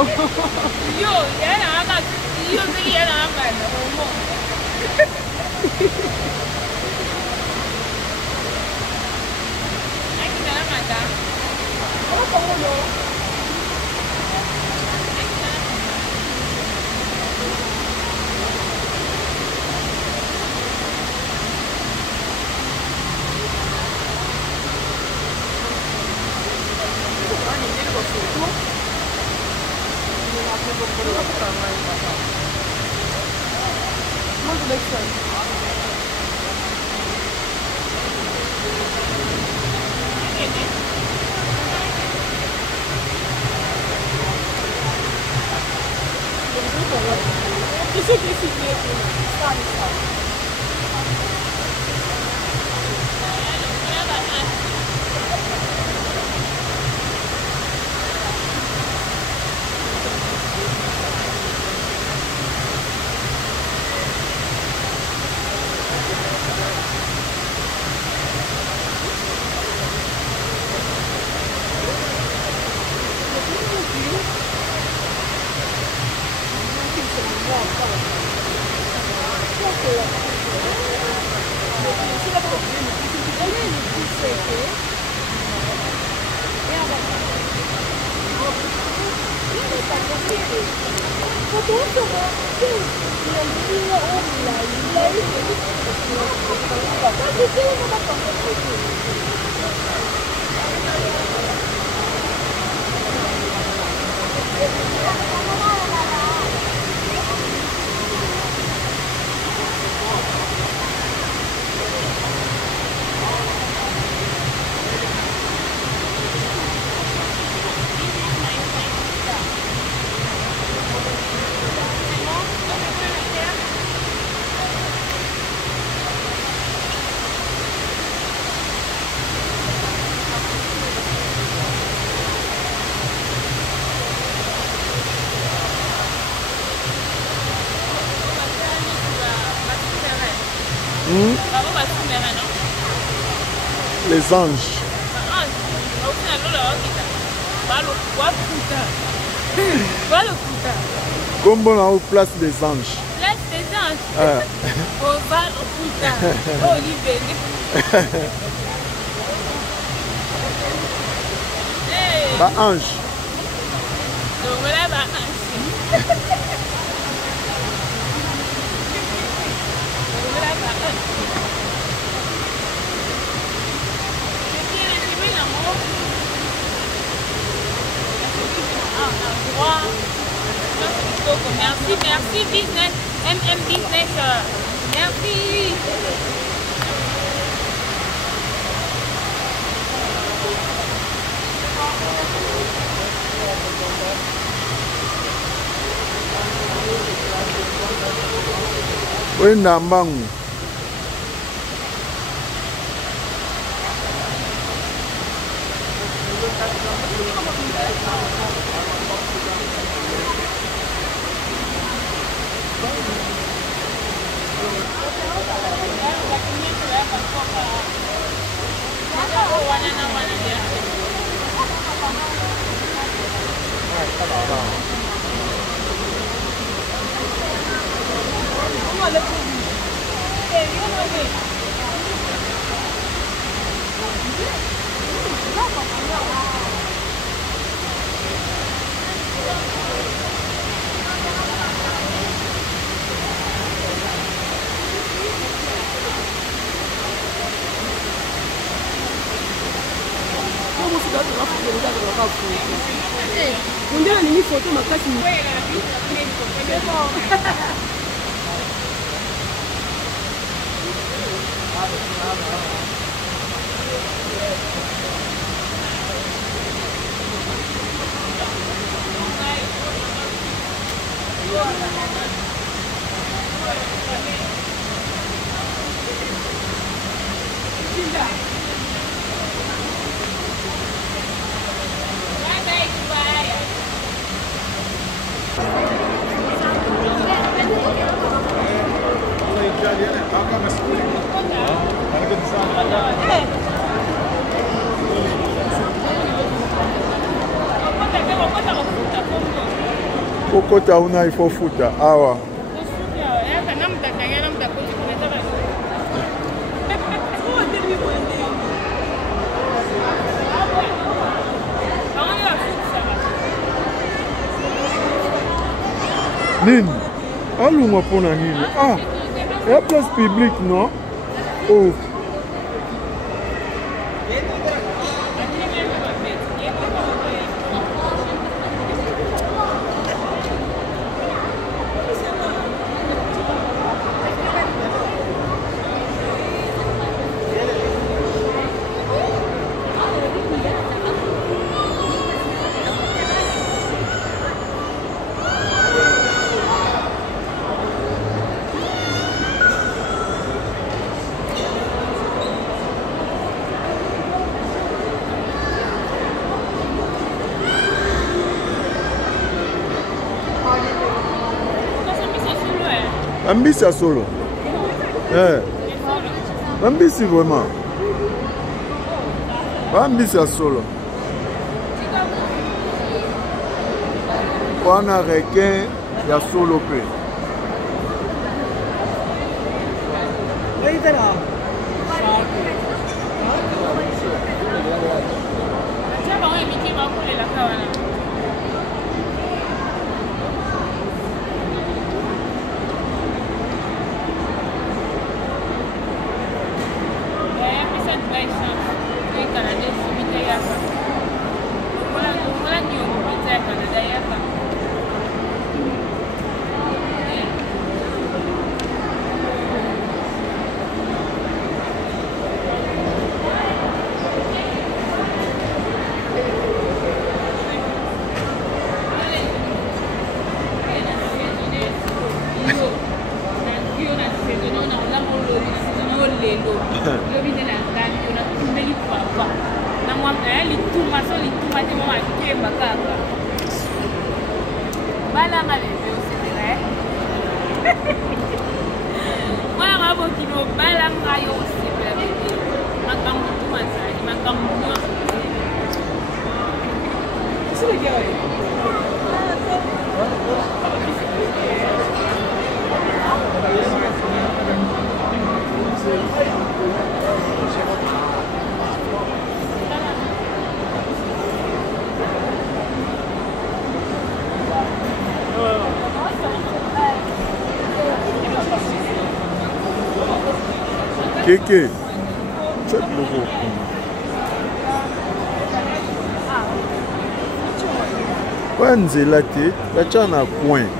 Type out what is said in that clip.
Yo, yana haka yo zai yana haka da homo. Ai da mata. Ko ko no. Muito bem feito. Isso aqui, esse dia aqui, sabe? Les anges. Comme on a place des anges. Place des anges. On va au putain. Oh, l'hiver. Bah ange. Donc voilà, bah ange. Voilà, bah ange. Merci, merci business, MM business, merci. Oui, Namang. Ndio nini photo makasi. Kokota una il faut futa. Awa. Nini? Alunga pona nini? Ah, il y a place publique, non? Oh. Ambisi à solo. Ambisi vraiment. Ambisi à solo. On a requin, il y a solo peu. Keke, check beaucoup. Kwa nzela te, bacha na coin.